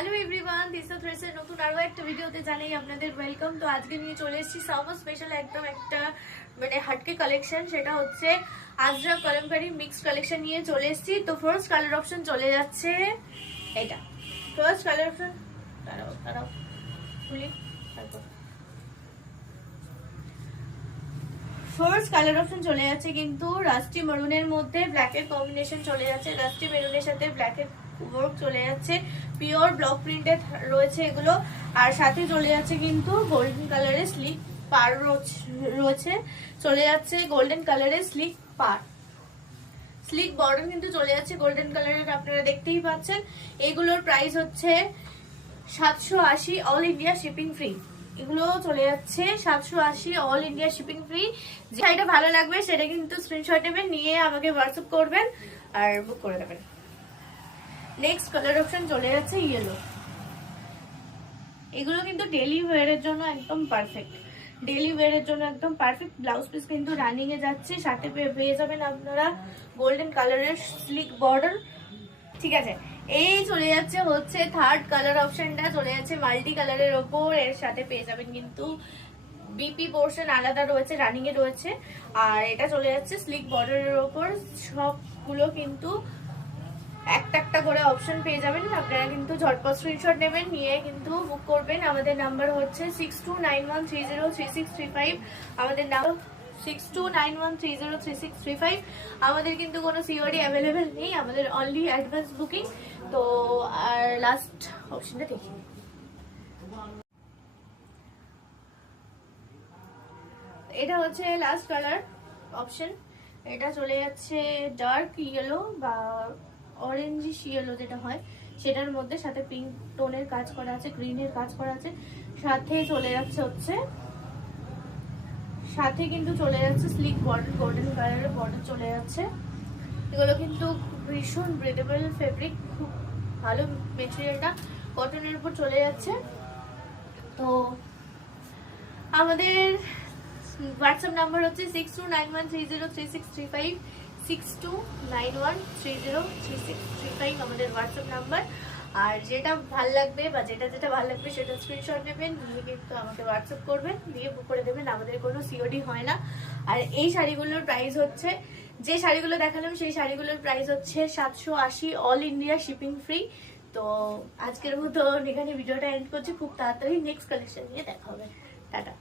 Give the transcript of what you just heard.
Hello everyone, দিশা থ্রেডসের নতুন আরো একটা ভিডিওতে জানাই আপনাদের ওয়েলকাম। তো আজকে নিয়ে চলে এসেছি সামার স্পেশাল একদম একটা মানে হাটকে কালেকশন, সেটা হচ্ছে আজরা কলমকারি মিক্সড কালেকশন নিয়ে চলে এসেছি। তো ফার্স্ট কালার অপশন চলে যাচ্ছে এটা। ফার্স্ট কালার অপশন তারাও খুলি, তারপর ফার্স্ট কালার অপশন চলে যাচ্ছে কিন্তু রাস্টি মেরুনের মধ্যে ব্ল্যাকের কম্বিনেশন চলে যাচ্ছে। রাস্টি মেরুনের সাথে ব্ল্যাকের ওয়ার্ক চলে যাচ্ছে, পিওর ব্লক প্রিন্টেড রয়েছে এগুলো। আর সাথে চলে যাচ্ছে কিন্তু গোল্ডেন কালারের স্লিক পার রয়েছে, চলে যাচ্ছে গোল্ডেন কালারের স্লিক পার, স্লিক বর্ডার কিন্তু চলে যাচ্ছে গোল্ডেন কালারের, আপনারা দেখতেই পাচ্ছেন। এগুলোর প্রাইস হচ্ছে 780, অল ইন্ডিয়া শিপিং ফ্রি। এগুলো চলে যাচ্ছে 780, অল ইন্ডিয়া শিপিং ফ্রি। যে শাড়িটা ভালো লাগবে সেটা কিন্তু স্ক্রিনশট নেবেন, নিয়ে আমাকে হোয়াটসঅ্যাপ করবেন আর বুক করে দেবেন। নেক্সট কালার অপশন চলে যাচ্ছে ইয়েলো। এগুলো কিন্তু ডেলি ওয়্যারের জন্য একদম পারফেক্ট, ডেলি ওয়্যারের জন্য একদম পারফেক্ট। ব্লাউজ পিস কিন্তু রানিং এ যাচ্ছে, সাথে পেয়ে যাবেন আপনারা গোল্ডেন কালারের স্লিক বর্ডার। ঠিক আছে, এই চলে যাচ্ছে হচ্ছে থার্ড কালার অপশনটা, চলে যাচ্ছে মাল্টি কালারের ওপর। এর সাথে পেয়ে যাবেন কিন্তু বিপি পোর্শন আলাদা রয়েছে, রানিং এ রয়েছে। আর এটা চলে যাচ্ছে স্লিক বর্ডারের ওপর। সবগুলো কিন্তু একটা একটা করে অপশন পেয়ে যাবেন, আপনারা কিন্তু ঝটপট স্ক্রিনশট নেবেন, নিয়ে কিন্তু বুক করবেন। আমাদের নাম্বার হচ্ছে 6291303635। আমাদের নাম্বার 6291303635। আমাদের কিন্তু কোনো সিওডি অ্যাভেলেবেল নেই, আমাদের অনলি অ্যাডভান্স বুকিং। তো আর লাস্ট অপশনটা দেখি, এটা হচ্ছে লাস্ট কালার অপশন। এটা চলে যাচ্ছে ডার্ক ইয়েলো বা অরেঞ্জিশ ইয়েলো যেটা হয় সেটার মধ্যে, সাথে পিঙ্ক টোনের কাজ করা আছে, গ্রিনের কাজ করা আছে, সাথে চলে যাচ্ছে হচ্ছে সাথে কিন্তু চলে যাচ্ছে স্লিক বর্ডার, গোল্ডেন কালারের বর্ডার চলে যাচ্ছে। এগুলো কিন্তু ভীষণ ব্রিদেবল ফেব্রিক, খুব ভালো মেটেরিয়ালটা, কটনের উপর চলে যাচ্ছে। তো আমাদের হোয়াটসঅ্যাপ নাম্বার হচ্ছে 6291303635, 6291303635 আমাদের হোয়াটসঅ্যাপ নাম্বার। আর যেটা ভাল লাগবে বা যেটা ভাল লাগবে সেটা স্ক্রিনশট নেবেন, নিয়ে কিন্তু আমাকে হোয়াটসঅ্যাপ করবেন, দিয়ে বুক করে দেবেন। আমাদের কোনো সিওডি হয় না। আর এই শাড়িগুলোর প্রাইস হচ্ছে, যে শাড়িগুলো দেখালাম সেই শাড়িগুলোর প্রাইস হচ্ছে 780, অল ইন্ডিয়া শিপিং ফ্রি। তো আজকের মতো এখানে ভিডিওটা এন্ড করছি, খুব তাড়াতাড়ি নেক্সট কালেকশন নিয়ে দেখা হবে। টাটা।